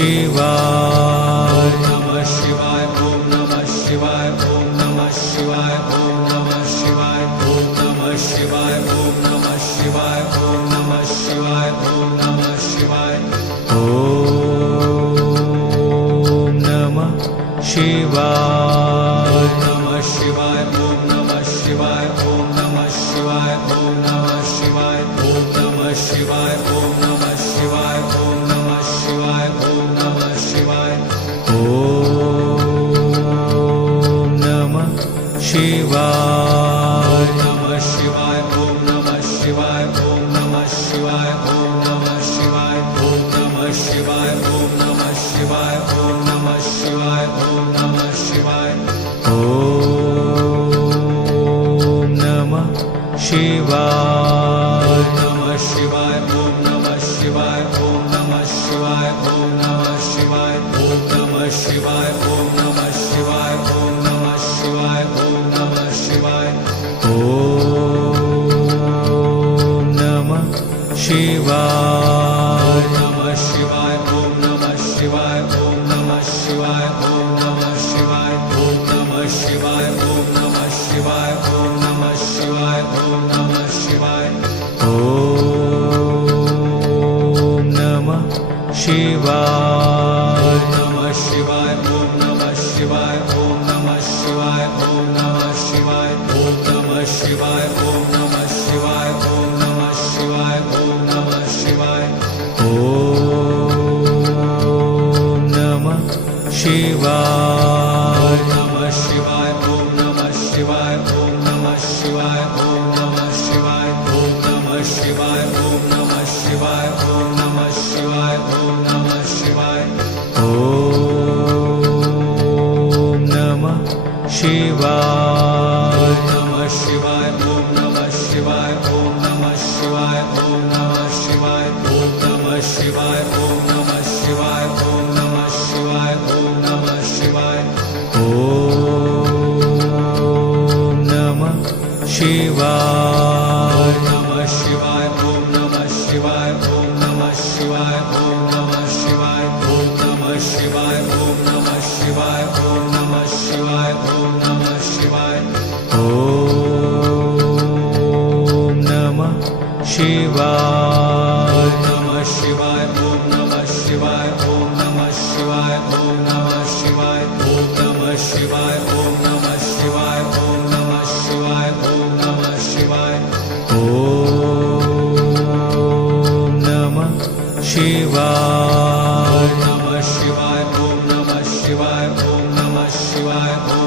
शिवाय नमः शिवाय ओम नमः शिवाय ओम नमः शिवाय ओम नमः शिवाय ओम नमः शिवाय ओम नमः शिवाय ओम नमः शिवाय ओम नमः शिवाय ओम नमः शिवाय नमः शिवाय ओम नमः शिवाय ओम नमः शिवाय ओम नमः शिवाय ओम नमः शिवाय ओम नमः शिवाय ओम नमः शिवाय ओम नमः शिवाय ओम नमः शिवाय नमः शिवाय ओम नमः शिवाय ओम नमः शिवाय ओम नमः शिवाय ओम नमः शिवाय ओम नमः शिवाय ओम नमः शिवाय ओम नमः शिवाय ओम नमः शिवाय नमः शिवाय ओम नमः शिवाय ओम नमः शिवाय ओम नमः शिवाय ओम नमः शिवाय ओम नमः शिवाय ओम नमः शिवाय ओम नमः शिवाय ओम नमः शिवाय नमः शिवाय ओम नमः शिवाय ओम नमः शिवाय ओम नमः शिवाय ओम नमः शिवाय ओम नमः शिवाय ओम नमः शिवाय ओम नमः शिवाय ओम नमः शिवाय नमः शिवाय ओम नमः शिवाय ओम नमः शिवाय ओम नमः शिवाय ओम नमः शिवाय ओम नमः शिवाय ओम नमः शिवाय ओम नमः शिवाय ओम नमः शिवाय नमः शिवाय ओम नमः शिवाय ओम नमः शिवाय ओम नमः शिवाय ओम नमः शिवाय ओम नमः शिवाय ओम नमः शिवाय ओम नमः शिवाय ओम नमः शिवाय नमः शिवाय ओम नमः शिवाय ओम नमः शिवाय ओम नमः शिवाय ओम नमः शिवाय ओम नमः शिवाय ओम नमः शिवाय ओम नमः शिवाय ओम नमः शिवाय नमः शिवाय ओम नमः शिवाय ओम नमः शिवाय ओम नमः शिवाय ओम नमः शिवाय ओम नमः शिवाय ओम नमः शिवाय ओम नमः शिवाय ओम नमः शिवाय नमः शिवाय ओम नमः शिवाय ओम नमः शिवाय ओम नमः शिवाय ओम नमः शिवाय ओम नमः शिवाय ओम नमः शिवाय ओम नमः शिवाय ओम नमः शिवाय नमः शिवाय ओम नमः शिवाय ओम नमः शिवाय ओम